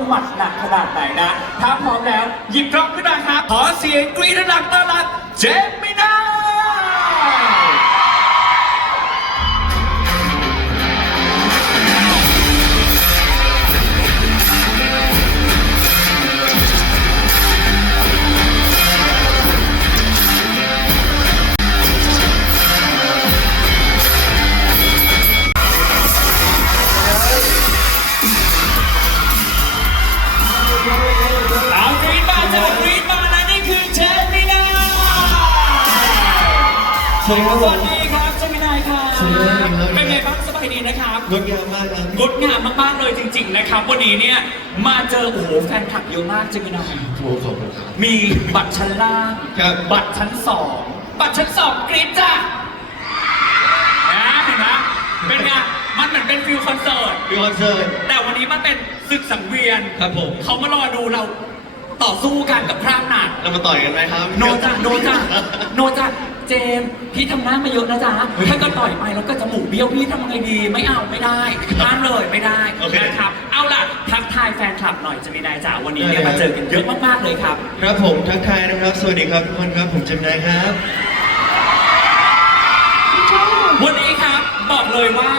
จังหวัดหนักขนาดไหนนะ ถ้าพร้อมแล้ว หยิบกล้องขึ้นมาครับ ขอเสียงกรี๊ดดังต้อนรับเจม ครับสวัสดีครับเจมินายครับสวัสดีครับ เป็นไงบ้างสบายดีนะครับงดงามมากครับงดงามมากๆเลยจริง ๆ นะครับ วันนี้เนี่ยมาเจอโอ้โหแฟนคลับเยอะมากเจมินายโอ้ขอบคุณครับ มีบัตรชั้นล่างครับ บัตรชั้นสองบัตรชั้นสองกรี๊ดจ้ะนะเห็นไหมเป็นไงมันเหมือนเป็นฟิลคอนเสิร์ตมีคอนเสิร์ตแต่วันนี้มันเป็นศึกสังเวียนครับผมเขามารอดูเราต่อสู้กันกับคราบหนัก เรามาต่อยกันไหมครับ โนจ้ะโนจ้ะโนจ้ะ เจมส์พี่ทำหน้ามาเยอะนะจ๊ะถ้าก็ต่อยไปแล้วก็จมูกเบี้ยวพี่ทำไงดี ไม่เอาไม่ได้ห้ามเลยไม่ได้โอเค นะครับ เอาล่ะทักทายแฟนคลับหน่อยจะมีนายจ๋าวันนี้เนี่ยมาเจอกันเยอะมากๆเลยครับ ครับผมทักทายนะครับ สวัสดีครับทุกคนครับผมเจมนายครับ วันนี้ครับบอกเลยว่า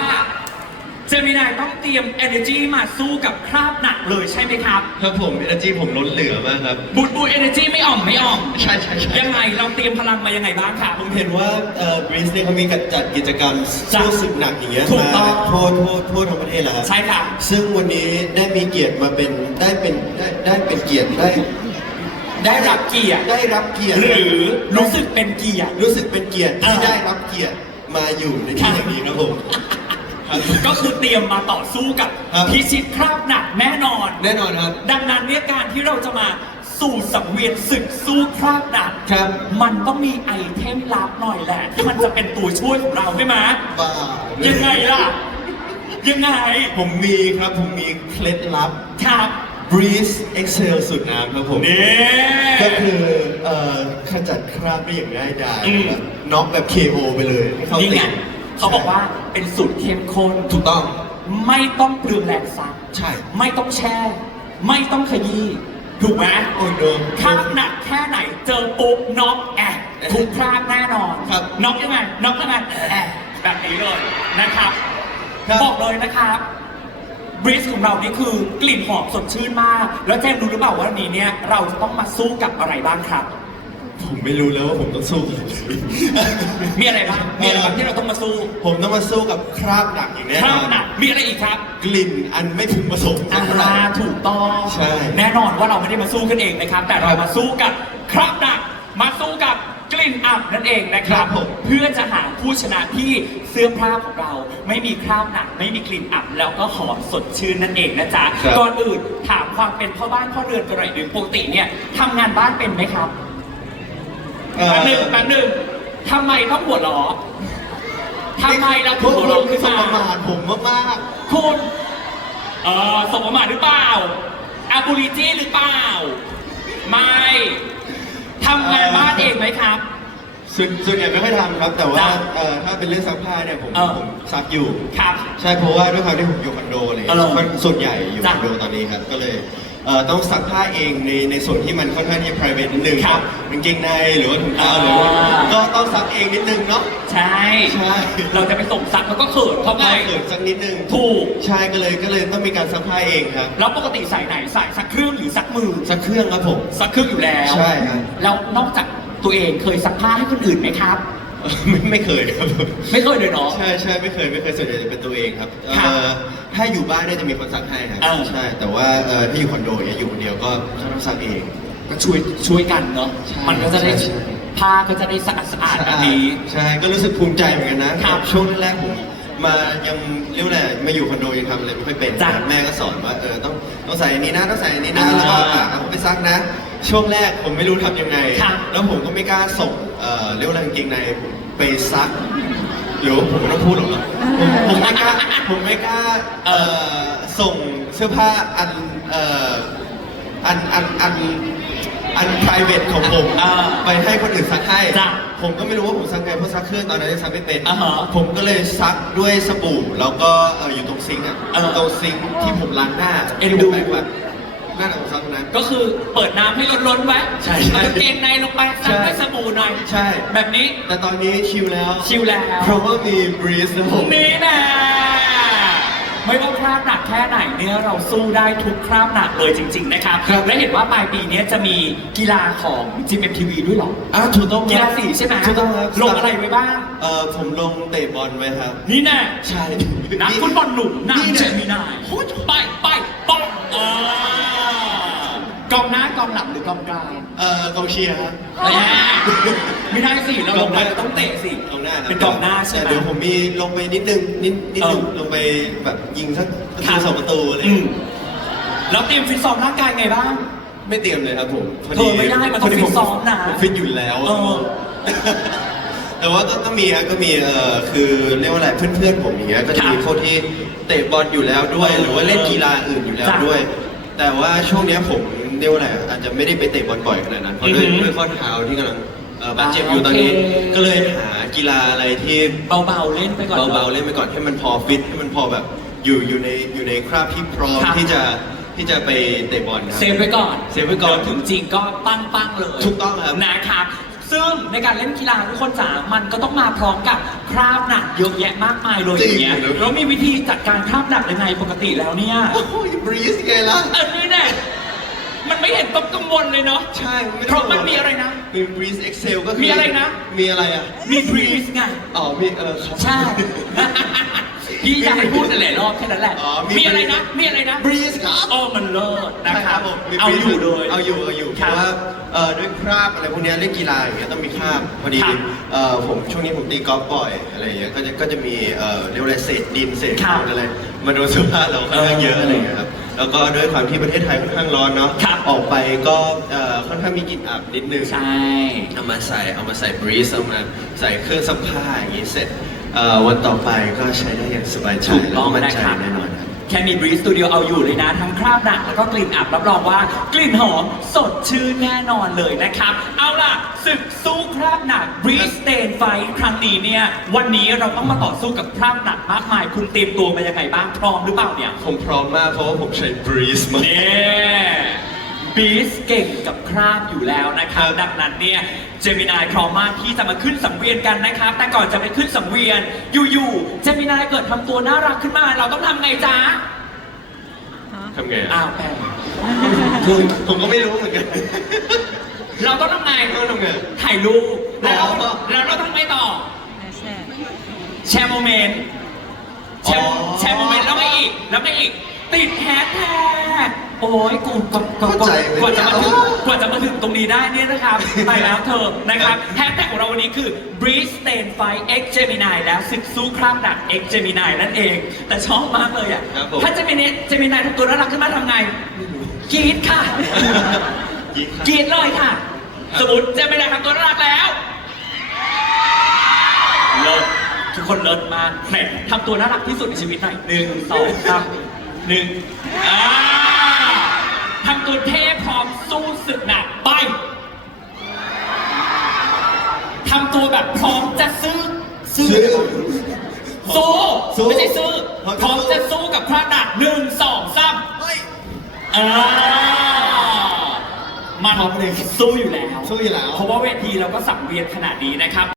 เจมินายต้องเตรียม energy มาสู้กับคราบหนักเลยใช่ไหมครับ ครับผม energy ผมล้นเหลือมากครับบูดบูด energy ไม่อ่อมไม่อ่อม ใช่ใช่ใช่ยังไงเราเตรียมพลังมายังไงบ้างครับ ผมเห็นว่าเอ่อกรีซเนี่ยเขามีการจัดกิจกรรมจ้ะสู้ศึกหนักอย่างเงี้ยถูกต้อง มาทั่วทั่วทั่วทั้งประเทศแล้วครับ ใช่ครับ ซึ่งวันนี้ได้มีเกียรติมาเป็นได้เป็นได้ได้เป็นเกียรติได้ได้รับเกียรติ ได้รับเกียรติหรือรู้สึกเป็นเกียรติ รู้สึกเป็นเกียรติที่อ่าได้รับเกียรติมาอยู่ในที่แห่งนี้ครับผมครับ ก็คือเตรียมมาต่อสู้กับครับ พิชิตคราบหนักแน่นอน แน่นอนครับ ดังนั้นเนี่ยการที่เราจะมาสู่สังเวียนศึกสู้คราบหนักครับ มันต้องมีไอเทมลับหน่อยแหละ ที่มันจะเป็นตัวช่วยของเราใช่ไหมบ้ายังไงล่ะ ยังไงผมมีครับ ผมมีเคล็ดลับ ครับ Breeze Excel สุดน้ำครับผม นี่ ก็คือเอ่อขจัดคราบได้อย่างง่ายดายอืมนะครับน็อกแบบ KO ไปเลยให้เขานี่ติไงด เขาบอกว่าเป็นสูตรเข้มข้นถูกต้อง ไม่ต้องเปลืองแรงซักใช่ ไม่ต้องแช่ ไม่ต้องขยี้ถูกไหมโอ้โดนคราบหนักแค่ไหนเจอปุ๊บน็อกแอะทุกคราบแน่นอนครับน็อกยังไงน็อกยังไงแอะแบบนี้เลยนะครับครับบอกเลยนะครับบริสของเรานี่คือกลิ่นหอมสดชื่นมาก แล้วแจ้งรู้หรือเปล่าว่าวันนี้เนี่ยเราจะต้องมาสู้กับอะไรบ้างครับ ผมไม่รู้แล้วว่าผมต้องสู้กับอะไรมีอะไรบ้างมีอะไรบ้างที่เราต้องมาสู้ผมต้องมาสู้กับคราบหนักอย่างแน่คนราอบนหนักมีอะไรอีกครับกลิ่นอันไม่พึงประสงค์อ่าเท่าไหร่ถูกต้องใช่ แน่นอนว่าเราไม่ได้มาสู้กันเองนะครับ แต่เรามาสู้กับคราบหนักมาสู้กับกลิ่นอับนั่นเองนะครับครับผม เพื่อจะหาผู้ชนะที่เสื้อผ้าของเรา ไม่มีคราบหนัก ไม่มีกลิ่นอับแล้วก็หอมสดชื่นนั่นเองนะจ๊ะครับ ก่อนอื่นถามความเป็นพ่อบ้านพ่อเรือนกันหน่อยหนึ่งปกติเนี่ยทำงานบ้านเป็นไหมครับ เอ่อแป๊บหนึ่งแป๊บหนึ่งทำไมต้องหัวเราะทำไมเราถึพวงกหัวคุเราะณขึ้นสมามมาทผมมากคุณเอ่อสมประมาทหรือเปล่าอาบูริจี้หรือเปล่า ไม่ทำงานบ้านเองไหมครับ ๆส่วนส่วนใหญ่ไม่ค่อยทำครับ แต่ว่าจ้ะเอ่อถ้าเป็นเรื่องซักผ้าเนี่ยผมเออ ผมซักอยู่ ครับ ใช่เพราะว่าด้วยความที่ผมอยู่คอนโดอะไรอย่างเอเลยอค่อนส่วนใหญ่อยู่คจ้ะอนโดตอนนี้ครับก็เลยเอ่อ ต้องซักผ้าเองในในส่วนที่มันค่อนข้างที่จะ private นิดนึงครับกางเกงในหรือว่าถุงเท้าหรือว่าอ่า ก็ต้องซักเองนิดนึงเนาะ ใช่ ใช่ เราจะไปส่งซักมันก็เขินเขาไงก็เกิดสักนิดนึงถูก ใช่ก็เลยก็เลยต้องมีการซักผ้าเองครับแล้วปกติใส่ไหนใส่ซักเครื่องหรือซักมือซักเครื่องครับผม ซักเครื่องอยู่แล้วใช่ครับ แล้วนอกจากตัวเองเคยซักผ้าให้คนอื่นไหมครับ ไม่ไม่เคยครับผมไม่เคยเลยเนาะ ใช่ใช่ไม่เคยไม่เคยส่วนใหญ่จะเป็นตัวเองครับครับเอ่อถ้าอยู่บ้านเนี่ยจะมีคนซักให้ครับเออใช่แต่ว่าเอ่อถ้าอยู่คอนโดเนี่ยอยู่คนเดียวก็ต้องซักเอง ก็ช่วยช่วยกันเนาะใช่มันก็จะได้ใช่ ผ้าก็จะได้สะอาดสะอาดแบบนี้ ใช่ก็รู้สึกภูมิใจเหมือนกันนะครับช่วงแรกๆผมมายังเรียกว่าอะไรมาอยู่คอนโดยังทำอะไรไม่ค่อยเป็นจ้ะแม่ก็สอนว่าเออต้องต้องใส่อันนี้นะต้องใส่อันนี้นะอ่าแล้วก็อะเอาไปซักนะ ช่วงแรกผมไม่รู้ทำยังไงครับแล้วผมก็ไม่กล้าส่ง เอ่อเรียกว่าอะไรกางเกงในผมไปซักหรือว่าผมไม่ต้องพูดหรอกเหรอผมผมไม่กล้าผมไม่กล้าเอ่อส่งเสื้อผ้าอันเอ่ออันอันอันอัน private ของผมอ่าไปให้คนอื่นซักให้จ้ะผมก็ไม่รู้ว่าผมซักไงเพราะซักเครื่องตอนนั้นยังซักไม่เป็นอ่าฮะผมก็เลยซักด้วยสบู่แล้วก็เอ่ออยู่ตรงซิงค์อะเออตรงซิงค์ที่ผมล้างหน้าเอ็นดูแบบว่าห น้าหนังซับนะก็คือเปิดน้ำให้ล้นๆไว้ใช่ใช่แล้วก็เกงในลงไปซักด้วยสบู่หน่อยใช่ แบบนี้แต่ตอนนี้ชิลแล้ว ชิลแล้วเพราะว่ามีบรีสนะผมนี่แน่ไม่ว่าคราบหนักแค่ไหนเนี่ยเราสู้ได้ทุกคราบหนักเลยจริง ๆ นะครับ ครับ และเห็นว่าปลายปีเนี้ยจะมีกีฬาของ GMMTV ด้วยเหรอ อะถูกต้องกีฬาสีใช่ไหมถูกต้องครับลงอะไรไว้บ้าง เอ่อผมลงเตะบอลไว้ครับ นี่แน่ใช่นักฟุตบอลหนุ่มนางนี่เจเนี่ยมินายไปไปป้องเออ กองหน้ากองหลังหรือกองกลางเอ่อกองเชียร์ครับแหมไม่ได้สิเราลงไปเราต้องเตะสิ กองหน้าครับเป็นกองหน้าใช่ไหมแต่เดี๋ยวผมมีลงไปนิดนึงนิดนิดนึงเออลงไปแบบยิงสักประครัตูบสองประตูอะไรอืมแล้วเตรียมฟิตซ้อมร่างกายไงบ้าง ไม่เตรียมเลยครับผมพเธอไม่ได้มันต้องพฟิตซ้อมนะผมฟิตอยู่แล้ว เออ แต่ว่าก็ก็มีฮะก็มีเอ่อคือเรียกว่าอะไรเพื่อนๆผมอย่างเงี้ยก็จะมีครับพวกที่เตะบอลอยู่แล้วด้วยเออหรือว่าเล่นกีฬาอื่นอยู่แล้วจ้ะด้วย แต่ว่าช่วงเนี้ยผม เรียกว่าอะไรอาจจะไม่ได้ไปเตะบอลบ่อยขนาดนั้นเพราะด้วยอือหือด้วยข้อเท้าที่กำลังเอ่อบาดเจ็บอยู่ตอนนี้ โอเค ก็เลยหากีฬาอะไรที่เบาๆเล่นไปก่อน เบาๆเล่นไปก่อนให้มันพอฟิตให้มันพอแบบอยู่อยู่ในอยู่ในคราบที่พร้อมครับ ที่จะที่จะไปเตะบอลครับ เซฟไว้ก่อนเซฟไว้ก่อนดี๋ยถึงจริงก็ปั้งปั้งๆเลยถูกต้องครับ นะครับ ซึ่งในการเล่นกีฬาทุกคนจ๋ามันก็ต้องมาพร้อมกับคราบหนักเยอะแยะมากมายเลยอย่างเงี้ยจริงแล้วมีวิธีจัดการคราบหนักยังไงปกติแล้วเนี่ย โอ้ยบรีสไงล่ะ อันนี้เนี่ย มันไม่เห็นต้องกังวลเลยเนาะ ใช่ไต้เพราะองมันมีอะไรนะ มี Breeze Excel ก็คืมีอะไรนะ มีอะไรอะ มีบรีสไง อ๋อ มีเออครับ ใช่ พี่อยากให้พูดหลายๆรอบแค่นั้นแหละ อ๋อมี มีอะไรนะ มีอะไรนะ Breeze ครับโอ้มันเลิศนะครับผมมี เอาอยู่ Breeze เลย เอาอยู่เอาอยู่เพครับราะว่าเอ่อด้วยคราบอะไรพวกเนี้ยเล่นกีฬาอย่างเงี้ยต้องมีคราบพอดีครับเอ่อผมช่วงนี้ผมตีกอล์ฟบ่อยอะไรอย่างเงี้ยก็จะก็จะมีเอ่อเรียกว่าอะไรเศษดินเศษครับฝุ่นอะไรมาโดนเสื้อผ้าเราค่อนข้างเยอะอะไรอย่างเงี้ยครับ แล้วก็ด้วยความที่ประเทศไทยค่อนข้างร้อนเนาะครับ ออกไปก็เอ่อค่อนข้างมีกลิ่นอับนิดนึง ใช่ เอามาใส่เอามาใส่บรีสเอามาใส่เครื่องซักผ้าอย่างนี้เสร็จเอ่อวันต่อไปก็ใช้ได้อย่างสบายใจถูกต้องและมั่นนะใจครับแน่นอนครับ แค่มีบรีสตูดิโอเอาอยู่เลยนะ ทั้งคราบหนักแล้วก็กลิ่นอับรับรองว่ากลิ่นหอมสดชื่นแน่นอนเลยนะครับ เอาล่ะ ศึกสู้คราบหนักบรีสเตนไฟครั้งนี้เนี่ย วันนี้เราต้องมาต่อสู้กับคราบหนักมากมาย คุณเตรียมตัวมายังไงบ้างพร้อมหรือเปล่าเนี่ยผมพร้อมมากเพราะว่าผมใช้บรีสมา เนี่ยบีสเก่งกับคราบอยู่แล้วนะครับครับดังนั้นเนี่ยเจมินายพร้อมมากที่จะมาขึ้นสังเวียนกันนะครับ แต่ก่อนจะไปขึ้นสังเวียนอยู่ๆเจมินายเกิดทำตัวน่ารักขึ้นมา เราต้องทำไงจ๊ะทำไงอ้าอะวแปล ผมผมก็ไม่รู้เหมือนกัน เราต้องทำไงต้องทำไงถ่ายรูปแล้วเราอ๋อแล้วเราต้องไงต่อใช่แชร์โมเมนต์แชร์อ๋อแชร์โมเมนต์แล้วไงอีกแล้วไงอีก ติดแฮชแท็กโอ้ยกูกว่ากว่ากว่าเข้าใจไหมกว่าจะมาถึงอ๋อกว่าจะมาถึงตรงนี้ได้เนี่ยนะครับไปแล้วเธอนะครับแฮชแท็กของเราวันนี้คือ Breeze Stain Fight X Gemini แล้วศึกสู้คราบหนัก X Gemini นั่นเอง แต่ชอบมากเลยอะครับผมถ้า Gemini Gemini ทำตัวน่ารักขึ้นมาทำไงกรี๊ดค่ะยิงครับกรี๊ดเลยค่ะ สมมติ Gemini ทำตัวน่ารักแล้วเลิศทุกคนเลิศมากไหนทำตัวน่ารักที่สุดในชีวิตหน่อยหนึ่งสองสามหนึ่งอ่าทำตัวเท่พร้อมสู้ศึกหนักไปทำตัวแบบพร้อมจะซื้อซื้อซื้อ สู้สู้ไม่ใช่ซื้อพพร้ร้ออมมจะจะสู้สู้กับพระหนักหนึ่งสองสาม เฮ้ย อ่า มันสู้อยู่แล้ว สู้อยู่แล้ว เพราะว่าเวทีเราก็สังเวียนขนาดนี้นะครับ